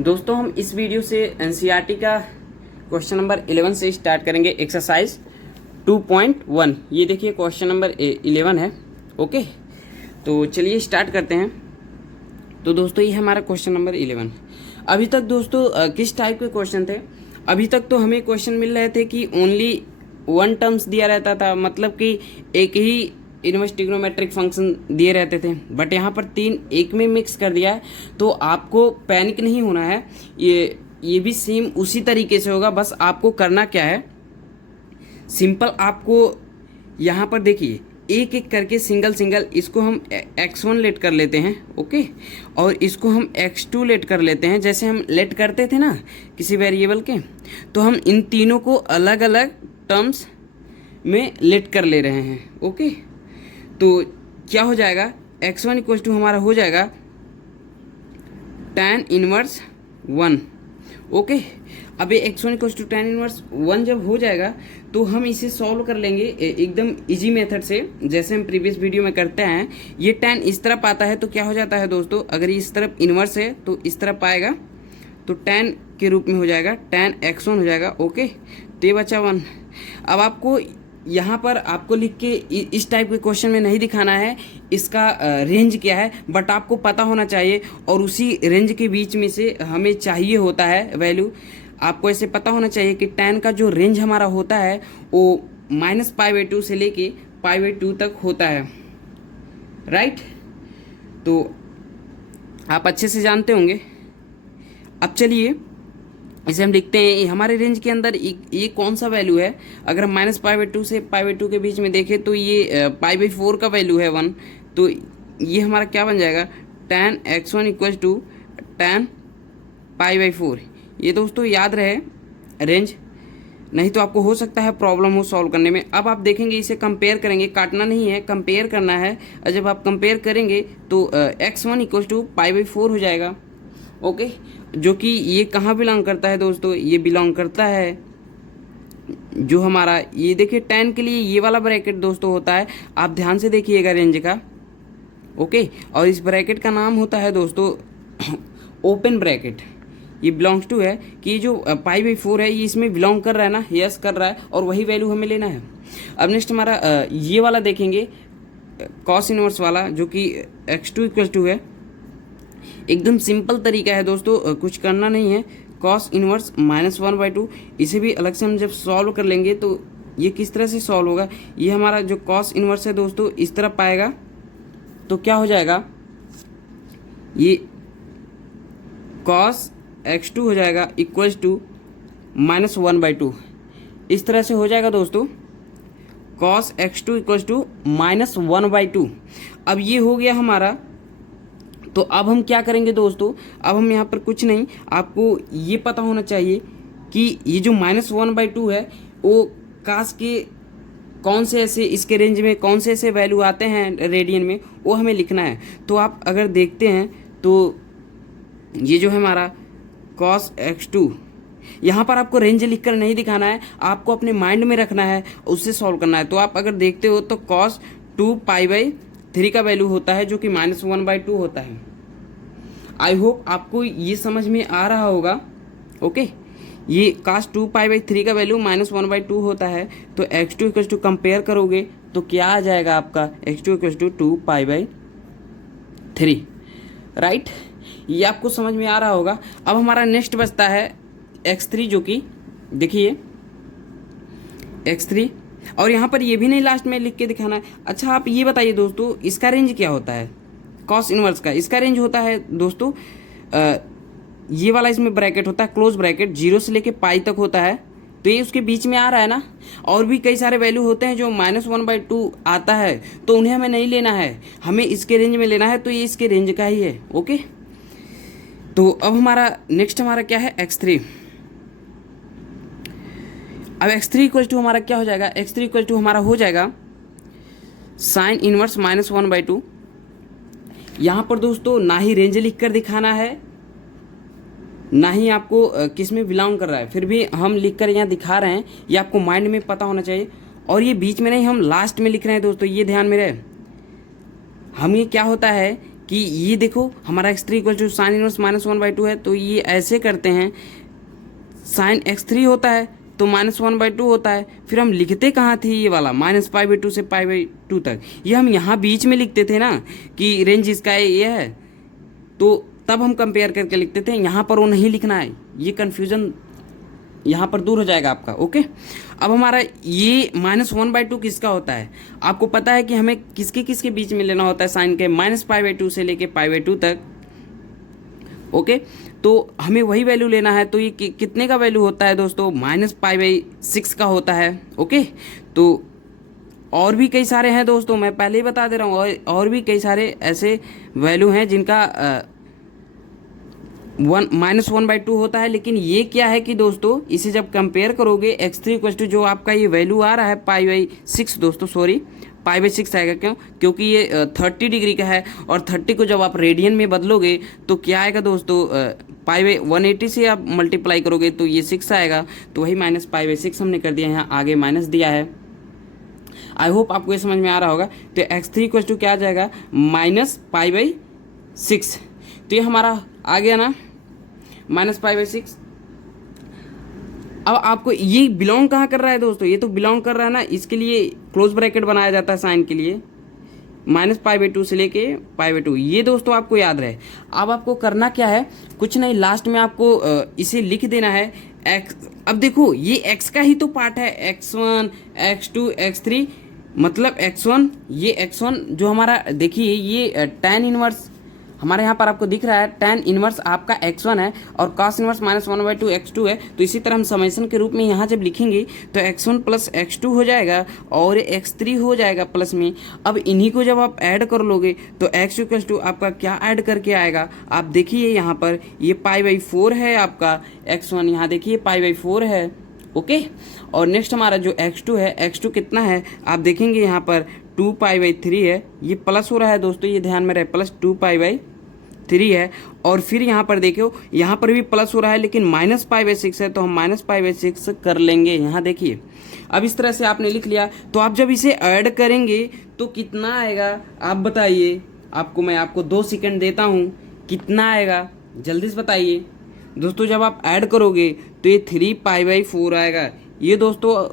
दोस्तों हम इस वीडियो से एनसीईआरटी का क्वेश्चन नंबर 11 से स्टार्ट करेंगे। एक्सरसाइज 2.1। ये देखिए क्वेश्चन नंबर 11 है। ओके, तो चलिए स्टार्ट करते हैं। तो दोस्तों ये हमारा क्वेश्चन नंबर 11। अभी तक दोस्तों किस टाइप के क्वेश्चन थे? अभी तक तो हमें क्वेश्चन मिल रहे थे कि ओनली वन टर्म्स दिया रहता था, मतलब कि एक ही इनवर्स ट्रिग्नोमेट्रिक फंक्शन दिए रहते थे। बट यहाँ पर तीन एक में मिक्स कर दिया है, तो आपको पैनिक नहीं होना है। ये भी सेम उसी तरीके से होगा। बस आपको करना क्या है, सिंपल आपको यहाँ पर देखिए एक एक करके सिंगल सिंगल इसको हम x1 लेट कर लेते हैं। ओके, और इसको हम x2 लेट कर लेते हैं। जैसे हम लेट करते थे ना किसी वेरिएबल के, तो हम इन तीनों को अलग अलग टर्म्स में लेट कर ले रहे हैं। ओके, तो क्या हो जाएगा, x1 इक्वल टू हमारा हो जाएगा tan इनवर्स 1। ओके, अब ये x1 equal to tan inverse 1 जब हो जाएगा तो हम इसे सॉल्व कर लेंगे एकदम इजी मेथड से, जैसे हम प्रीवियस वीडियो में करते हैं। ये tan इस तरफ आता है तो क्या हो जाता है दोस्तों, अगर इस तरफ इनवर्स है तो इस तरफ आएगा तो tan के रूप में हो जाएगा, tan x1 हो जाएगा। ओके, तो ये बचा 1। अब आपको यहाँ पर आपको लिख के इस टाइप के क्वेश्चन में नहीं दिखाना है इसका रेंज क्या है, बट आपको पता होना चाहिए। और उसी रेंज के बीच में से हमें चाहिए होता है वैल्यू। आपको ऐसे पता होना चाहिए कि tan का जो रेंज हमारा होता है वो -π/2 से लेके π/2 तक होता है, राइट। तो आप अच्छे से जानते होंगे। अब चलिए इसे हम लिखते हैं। हमारे रेंज के अंदर ये कौन सा वैल्यू है? अगर हम -π/2 से π/2 के बीच में देखें तो ये π/4 का वैल्यू है 1। तो ये हमारा क्या बन जाएगा, tan x1 equal to tan π/4। ये दोस्तों याद रहे रेंज, नहीं तो आपको हो सकता है प्रॉब्लम हो सॉल्व करने में। अब आप देखेंगे इसे कंपेयर करेंगे, काटना नहीं है, कंपेयर करना है। और जब आप कंपेयर करेंगे तो x1 इक्वल टू π/4 हो जाएगा। ओके, जो कि ये कहाँ बिलोंग करता है दोस्तों, ये बिलोंग करता है जो हमारा ये देखिए tan के लिए ये वाला ब्रैकेट दोस्तों होता है। आप ध्यान से देखिएगा रेंज का। ओके, और इस ब्रैकेट का नाम होता है दोस्तों ओपन ब्रैकेट। ये बिलोंग्स टू है कि जो π/4 है ये इसमें बिलोंग कर रहा है ना, यस कर रहा है, और वही वैल्यू हमें लेना है। अब नेक्स्ट हमारा ये वाला देखेंगे कॉस इनवर्स वाला, जो कि x2 इक्वल टू है। एकदम सिंपल तरीका है दोस्तों, कुछ करना नहीं है। कॉस इनवर्स -1/2, इसे भी अलग से हम जब सॉल्व कर लेंगे तो ये किस तरह से सॉल्व होगा। ये हमारा जो कॉस इनवर्स है दोस्तों इस तरफ आएगा तो क्या हो जाएगा, ये कॉस x2 हो जाएगा इक्वल्स टू -1/2। इस तरह से हो जाएगा दोस्तों, कॉस x2 इक्वल्स टू -1/2। अब ये हो गया हमारा। तो अब हम क्या करेंगे दोस्तों, अब हम यहाँ पर कुछ नहीं, आपको ये पता होना चाहिए कि ये जो -1/2 है वो काश के कौन से ऐसे इसके रेंज में कौन से ऐसे वैल्यू आते हैं रेडियन में, वो हमें लिखना है। तो आप अगर देखते हैं तो ये जो है हमारा कॉस x2, यहाँ पर आपको रेंज लिखकर नहीं दिखाना है, आपको अपने माइंड में रखना है, उससे सॉल्व करना है। तो आप अगर देखते हो तो cos 2π/3 का वैल्यू होता है जो कि -1/2 होता है। आई होप आपको ये समझ में आ रहा होगा। ओके, ये cos 2π/3 का वैल्यू -1/2 होता है। तो x2 इक्वल टू कंपेयर करोगे तो क्या आ जाएगा आपका, x2 इक्वल टू 2π/3, राइट। ये आपको समझ में आ रहा होगा। अब हमारा नेक्स्ट बचता है x3, जो कि देखिए x3, और यहाँ पर ये भी नहीं लास्ट में लिख के दिखाना है। अच्छा आप ये बताइए दोस्तों, इसका रेंज क्या होता है कॉस इनवर्स का? इसका रेंज होता है दोस्तों ये वाला, इसमें ब्रैकेट होता है क्लोज ब्रैकेट, 0 से लेके पाई तक होता है। तो ये उसके बीच में आ रहा है ना। और भी कई सारे वैल्यू होते हैं जो -1/2 आता है, तो उन्हें हमें नहीं लेना है, हमें इसके रेंज में लेना है। तो ये इसके रेंज का ही है। ओके, तो अब हमारा नेक्स्ट हमारा क्या है, x3। अब x3 इक्वल टू हमारा क्या हो जाएगा, x3 इक्वल टू हमारा हो जाएगा साइन इनवर्स -1/2। यहाँ पर दोस्तों ना ही रेंज लिख कर दिखाना है, ना ही आपको किस में बिलोंग कर रहा है, फिर भी हम लिख कर यहाँ दिखा रहे हैं। ये आपको माइंड में पता होना चाहिए। और ये बीच में नहीं, हम लास्ट में लिख रहे हैं दोस्तों, ये ध्यान में रहे। हम ये क्या होता है कि ये देखो हमारा x3 equal to sine inverse -1/2 है, तो ये ऐसे करते हैं, साइन x3 होता है तो -1/2 होता है, फिर हम लिखते कहाँ थे ये वाला -π/2 से π/2 तक, ये हम यहाँ बीच में लिखते थे ना कि रेंज इसका ये है, तो तब हम कंपेयर करके लिखते थे, यहाँ पर वो नहीं लिखना है, ये कन्फ्यूज़न यहाँ पर दूर हो जाएगा आपका। ओके, अब हमारा ये -1/2 किसका होता है, आपको पता है कि हमें किसके किसके बीच में लेना होता है साइन के, -π/2 से लेके π/2 तक। ओके, तो हमें वही वैल्यू लेना है, तो ये कितने का वैल्यू होता है दोस्तों, -π/6 का होता है। ओके, तो और भी कई सारे हैं दोस्तों, मैं पहले ही बता दे रहा हूँ, और भी कई सारे ऐसे वैल्यू हैं जिनका -1/2 होता है, लेकिन ये क्या है कि दोस्तों इसे जब कंपेयर करोगे x3 इक्वल टू जो आपका ये वैल्यू आ रहा है π/6 दोस्तों, सॉरी π/6 आएगा, क्यों, क्योंकि ये 30 डिग्री का है, और 30 को जब आप रेडियन में बदलोगे तो क्या आएगा दोस्तों, π/180 से आप मल्टीप्लाई करोगे तो ये 6 आएगा, तो वही -π/6 हमने कर दिया, यहाँ आगे माइनस दिया है। आई होप आपको ये समझ में आ रहा होगा। तो x3 इक्वल टू क्या आ जाएगा, -π/6, तो ये हमारा आ गया ना -π/6। अब आपको ये बिलोंग कहाँ कर रहा है दोस्तों, ये तो बिलोंग कर रहा है ना, इसके लिए क्लोज ब्रैकेट बनाया जाता है साइन के लिए, -π/2 से लेके π/2, ये दोस्तों आपको याद रहे। अब आपको करना क्या है, कुछ नहीं, लास्ट में आपको इसे लिख देना है x। अब देखो ये x का ही तो पार्ट है, x1 x2 x3, मतलब x1, ये x1 जो हमारा देखिए ये tan इनवर्स हमारे यहाँ पर आपको दिख रहा है, tan इनवर्स आपका x1 है और cos इनवर्स -1/2 x2 है। तो इसी तरह हम समेशन के रूप में यहाँ जब लिखेंगे तो x1 प्लस x2 हो जाएगा और x3 हो जाएगा प्लस में। अब इन्हीं को जब आप ऐड कर लोगे तो x इक्वल टू आपका क्या ऐड करके आएगा, आप देखिए यहाँ पर ये π/4 है आपका x1, यहाँ देखिए π/4 है। ओके, और नेक्स्ट हमारा जो x2 है, x2 कितना है आप देखेंगे यहाँ पर 2π/3 है, ये प्लस हो रहा है दोस्तों, ये ध्यान में रहे, प्लस 2π/3 है। और फिर यहाँ पर देखो, यहाँ पर भी प्लस हो रहा है लेकिन -π/6 है, तो हम -π/6 कर लेंगे। यहाँ देखिए, अब इस तरह से आपने लिख लिया, तो आप जब इसे ऐड करेंगे तो कितना आएगा आप बताइए, आपको 2 सेकंड देता हूँ, कितना आएगा जल्दी से बताइए दोस्तों। जब आप ऐड करोगे तो ये 3π/4 आएगा। ये दोस्तों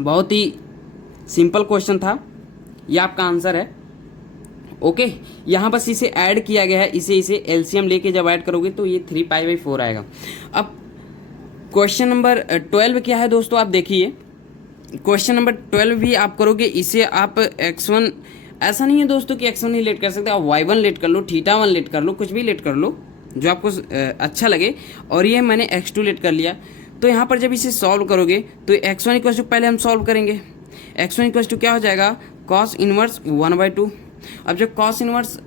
बहुत ही सिंपल क्वेश्चन था, ये आपका आंसर है। ओके, यहाँ बस इसे ऐड किया गया है, इसे एलसीएम लेके जब ऐड करोगे तो ये 3π/4 आएगा। अब क्वेश्चन नंबर 12 क्या है दोस्तों, आप देखिए क्वेश्चन नंबर 12 भी आप करोगे, इसे आप x1, ऐसा नहीं है दोस्तों कि x1 ही लेट कर सकते, आप y1 लेट कर लो, θ1 लेट कर लो, कुछ भी लेट कर लो जो आपको अच्छा लगे, और ये मैंने x2 लेट कर लिया। तो यहाँ पर जब इसे सॉल्व करोगे तो x1 इक्वल टू पहले हम सॉल्व करेंगे, x1 इक्वल टू क्या हो जाएगा, cos इनवर्स 1/2। अब जब cos इनवर्स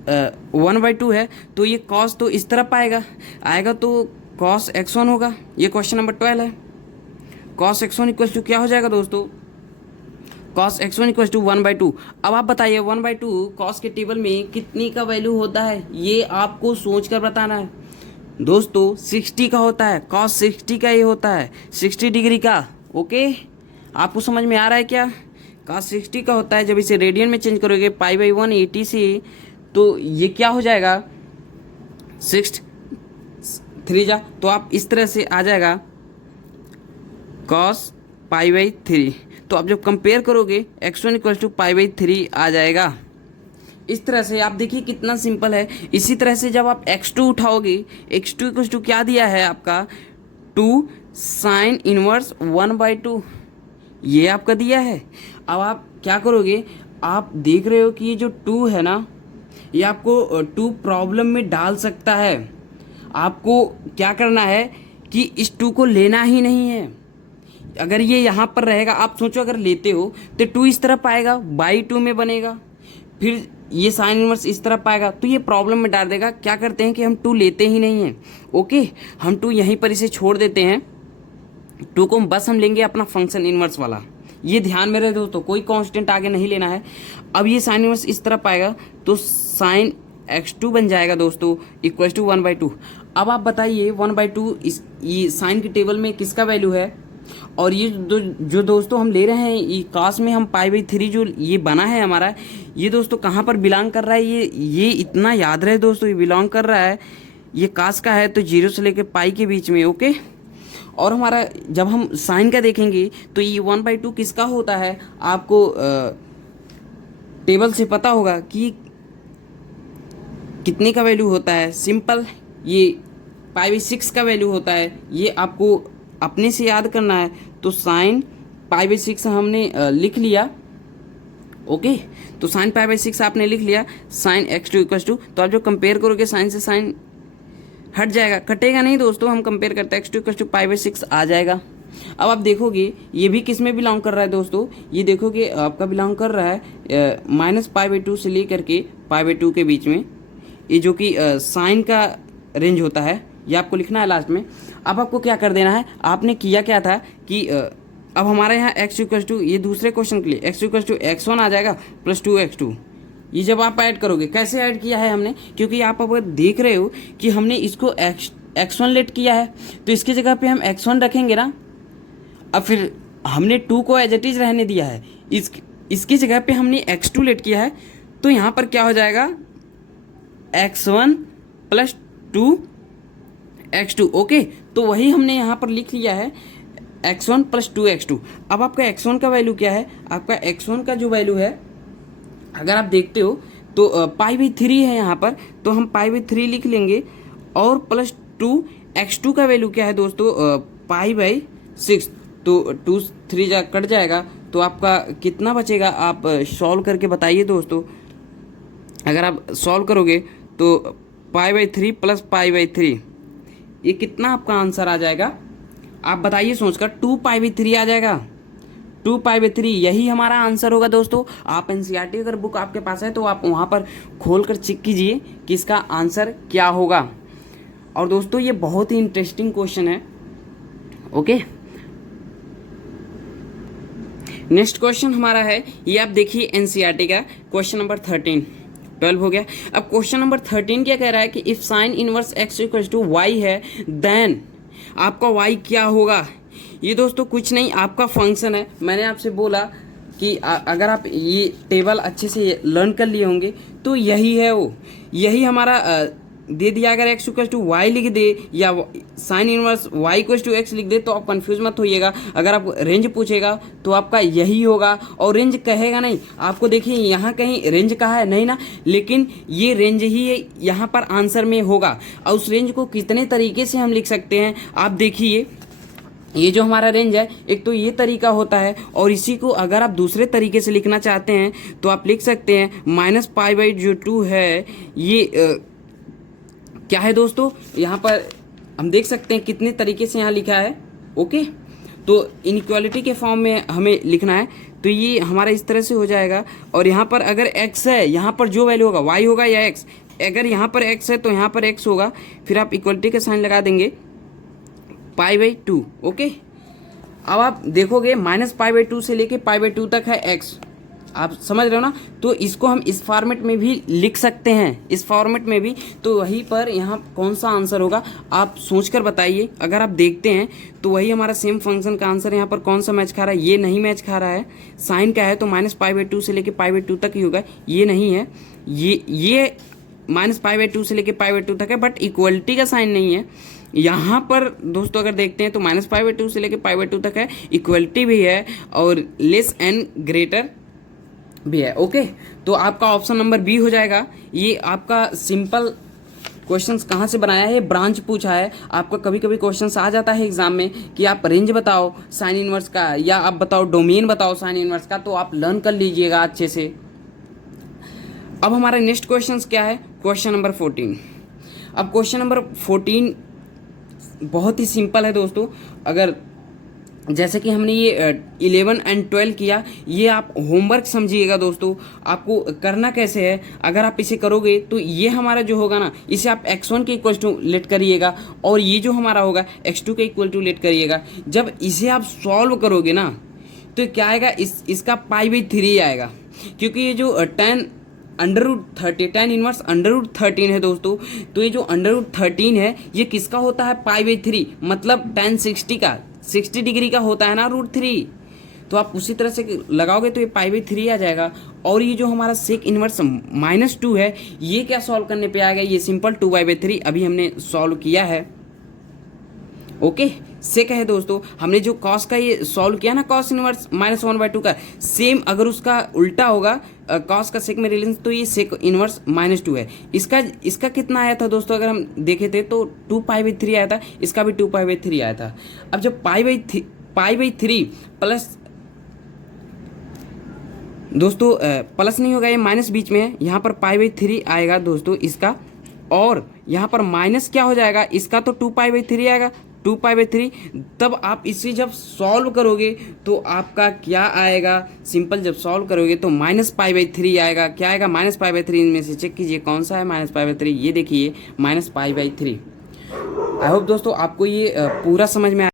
1/2 है तो ये cos तो इस तरफ आएगा तो cos x1 होगा। ये क्वेश्चन नंबर 12 है। cos x1 इक्वल टू क्या हो जाएगा दोस्तों, cos x1 इक्वल टू 1/2। अब आप बताइए 1/2 cos के टेबल में कितनी का वैल्यू होता है, ये आपको सोच कर बताना है दोस्तों। 60 का होता है, cos 60 का ये होता है, 60 डिग्री का। ओके, आपको समझ में आ रहा है क्या, cos 60 का होता है। जब इसे रेडियन में चेंज करोगे π/180 से, तो ये क्या हो जाएगा 6 3 जा, तो आप इस तरह से आ जाएगा cos π/3। तो आप जब कंपेयर करोगे x1 इक्वल टू π/3 आ जाएगा। इस तरह से आप देखिए कितना सिंपल है। इसी तरह से जब आप x2 उठाओगे, x2 इक्वल टू क्या दिया है आपका 2 sin इनवर्स 1/2, ये आपका दिया है। अब आप क्या करोगे, आप देख रहे हो कि ये जो 2 है ना, ये आपको 2 प्रॉब्लम में डाल सकता है। आपको क्या करना है कि इस 2 को लेना ही नहीं है। अगर ये यहाँ पर रहेगा, आप सोचो अगर लेते हो तो 2 इस तरफ आएगा, बाई 2 में बनेगा, फिर ये साइन इनवर्स इस तरफ आएगा, तो ये प्रॉब्लम में डाल देगा। क्या करते हैं कि हम 2 लेते ही नहीं हैं। ओके, हम 2 यहीं पर इसे छोड़ देते हैं, 2 को बस हम लेंगे अपना फंक्शन इनवर्स वाला। ये ध्यान में रहे दोस्तों, कोई कांस्टेंट आगे नहीं लेना है। अब ये साइन इनवर्स इस तरफ आएगा तो साइन x2 बन जाएगा दोस्तों इक्वल टू 1/2। अब आप बताइए 1/2 ये साइन के टेबल में किसका वैल्यू है, और ये जो दोस्तों हम ले रहे हैं ये cos में हम π/3 जो ये बना है हमारा, ये दोस्तों कहाँ पर बिलोंग कर रहा है, ये इतना याद रहे दोस्तों, ये बिलोंग कर रहा है, ये कास का है तो 0 से लेकर पाई के बीच में। ओके, और हमारा जब हम साइन का देखेंगे तो ये 1/2 किसका होता है, आपको टेबल से पता होगा कि कितने का वैल्यू होता है। सिंपल, ये π/6 का वैल्यू होता है, ये आपको अपने से याद करना है। तो साइन π/6 हमने लिख लिया। ओके, तो साइन π/6 आपने लिख लिया। साइन x2 = तो आप जो कंपेयर करोगे साइन से साइन हट जाएगा, कटेगा नहीं दोस्तों, हम कंपेयर करते हैं x2 = π/6 आ जाएगा। अब आप देखोगे ये भी किस में बिलोंग कर रहा है दोस्तों, ये देखोगे आपका बिलोंग कर रहा है -π/2 से लेकर के π/2 के बीच में, ये जो कि साइन का रेंज होता है, ये आपको लिखना है लास्ट में। अब आपको क्या कर देना है, आपने किया क्या था कि अब हमारे यहाँ x = ये दूसरे क्वेश्चन के लिए x = x1 आ जाएगा + 2x2। ये जब आप ऐड करोगे, कैसे ऐड किया है हमने, क्योंकि आप अब देख रहे हो कि हमने इसको x1 लेट किया है, तो इसकी जगह पे हम x1 रखेंगे ना। अब फिर हमने 2 को एज इट इज रहने दिया है, इसकी जगह पे हमने x2 लेट किया है, तो यहाँ पर क्या हो जाएगा x1 + 2x2। ओके, तो वही हमने यहाँ पर लिख लिया है x1 + 2x2। अब आपका x1 का वैल्यू क्या है, आपका x1 का जो वैल्यू है अगर आप देखते हो तो π/3 है यहाँ पर, तो हम π/3 लिख लेंगे, और + 2x2 का वैल्यू क्या है दोस्तों π/6। तो 2 3 कट जाएगा, तो आपका कितना बचेगा, आप सॉल्व करके बताइए दोस्तों। अगर आप सॉल्व करोगे तो π/3 + π/3 ये कितना आपका आंसर आ जाएगा, आप बताइए सोचकर। 2π/3 आ जाएगा, 2π/3 यही हमारा आंसर होगा दोस्तों। आप एनसीईआरटी अगर बुक आपके पास है तो आप वहाँ पर खोल कर चेक कीजिए कि इसका आंसर क्या होगा। और दोस्तों ये बहुत ही इंटरेस्टिंग क्वेश्चन है। ओके, नेक्स्ट क्वेश्चन हमारा है, ये आप देखिए एनसीईआरटी का क्वेश्चन नंबर 12 हो गया। अब क्वेश्चन नंबर 13 क्या कह रहा है कि if sine inverse x = y है देन आपका y क्या होगा। ये दोस्तों कुछ नहीं, आपका फंक्शन है। मैंने आपसे बोला कि अगर आप ये टेबल अच्छे से लर्न कर लिए होंगे तो यही है वो, यही हमारा दे दिया। अगर x = y लिख दे या साइन इनवर्स y = x लिख दे तो आप कंफ्यूज मत होइएगा। अगर आप रेंज पूछेगा तो आपका यही होगा, और रेंज कहेगा नहीं आपको, देखिए यहाँ कहीं रेंज कहा है नहीं ना, लेकिन ये रेंज ही यहाँ पर आंसर में होगा। और उस रेंज को कितने तरीके से हम लिख सकते हैं आप देखिए। ये जो हमारा रेंज है, एक तो ये तरीका होता है, और इसी को अगर आप दूसरे तरीके से लिखना चाहते हैं तो आप लिख सकते हैं -π/2 है। ये क्या है दोस्तों, यहाँ पर हम देख सकते हैं कितने तरीके से यहाँ लिखा है। ओके, तो इनइक्वालिटी के फॉर्म में हमें लिखना है, तो ये हमारा इस तरह से हो जाएगा। और यहाँ पर अगर x है, यहाँ पर जो वैल्यू होगा y होगा या x, अगर यहाँ पर x है तो यहाँ पर x होगा, फिर आप इक्वलिटी का साइन लगा देंगे π/2। ओके, अब आप देखोगे -π/2 से लेके π/2 तक है x, आप समझ रहे हो ना। तो इसको हम इस फॉर्मेट में भी लिख सकते हैं, इस फॉर्मेट में भी। तो वहीं पर यहाँ कौन सा आंसर होगा आप सोचकर बताइए। अगर आप देखते हैं तो वही हमारा सेम फंक्शन का आंसर यहाँ पर कौन सा मैच खा रहा है, ये नहीं मैच खा रहा है। साइन का है तो -π/2 से लेके π/2 तक ही होगा, ये नहीं है। ये -π/2 से लेके π/2 तक है, बट इक्वलिटी का साइन नहीं है। यहाँ पर दोस्तों अगर देखते हैं तो -π/2 से लेके π/2 तक है, इक्वलिटी भी है, और लेस एंड ग्रेटर भी है। ओके, तो आपका ऑप्शन नंबर बी हो जाएगा। ये आपका सिंपल क्वेश्चंस कहाँ से बनाया है, ब्रांच पूछा है आपका। कभी कभी क्वेश्चंस आ जाता है एग्जाम में कि आप रेंज बताओ साइन इनवर्स का, या आप बताओ डोमेन बताओ साइन इनवर्स का, तो आप लर्न कर लीजिएगा अच्छे से। अब हमारा नेक्स्ट क्वेश्चन क्या है, क्वेश्चन नंबर 14। अब क्वेश्चन नंबर 14 बहुत ही सिंपल है दोस्तों। अगर जैसे कि हमने ये 11 और 12 किया, ये आप होमवर्क समझिएगा दोस्तों। आपको करना कैसे है, अगर आप इसे करोगे तो ये हमारा जो होगा ना, इसे आप x1 के इक्वल टू लेट करिएगा, और ये जो हमारा होगा x2 के इक्वल टू लेट करिएगा। जब इसे आप सॉल्व करोगे ना तो क्या आएगा, इसका π/3 आएगा, क्योंकि ये जो tan इनवर्स √13 है दोस्तों। तो ये जो √13 है ये किसका होता है, π/3, मतलब tan 60 का, 60 डिग्री का होता है ना √3। तो आप उसी तरह से लगाओगे तो ये पाई बाई 3 आ जाएगा। और ये जो हमारा सेक इनवर्स -2 है, ये क्या सॉल्व करने पे आ गया, ये सिंपल 2/3 अभी हमने सॉल्व किया है। ओके, सेक है दोस्तों, हमने जो कॉस का ये सॉल्व किया ना, कॉस इनवर्स -1/2 का, सेम अगर उसका उल्टा होगा कॉस का सेक में रिलेशन, तो ये सेक इनवर्स -2 है। इसका कितना आया था दोस्तों, अगर हम देखे थे तो 2π/3 आया था, इसका भी 2π/3 आया था। अब जब π/3 प्लस, दोस्तों प्लस नहीं होगा, ये माइनस बीच में है, यहाँ पर π/3 आएगा दोस्तों इसका, और यहाँ पर माइनस क्या हो जाएगा, इसका तो 2π/3 आएगा, 2π/3। तब आप इसे जब सॉल्व करोगे तो आपका क्या आएगा, सिंपल जब सॉल्व करोगे तो -π/3 आएगा। क्या आएगा, -π/3, इनमें से चेक कीजिए कौन सा है -π/3, ये देखिए -π/3। आई होप दोस्तों आपको ये पूरा समझ में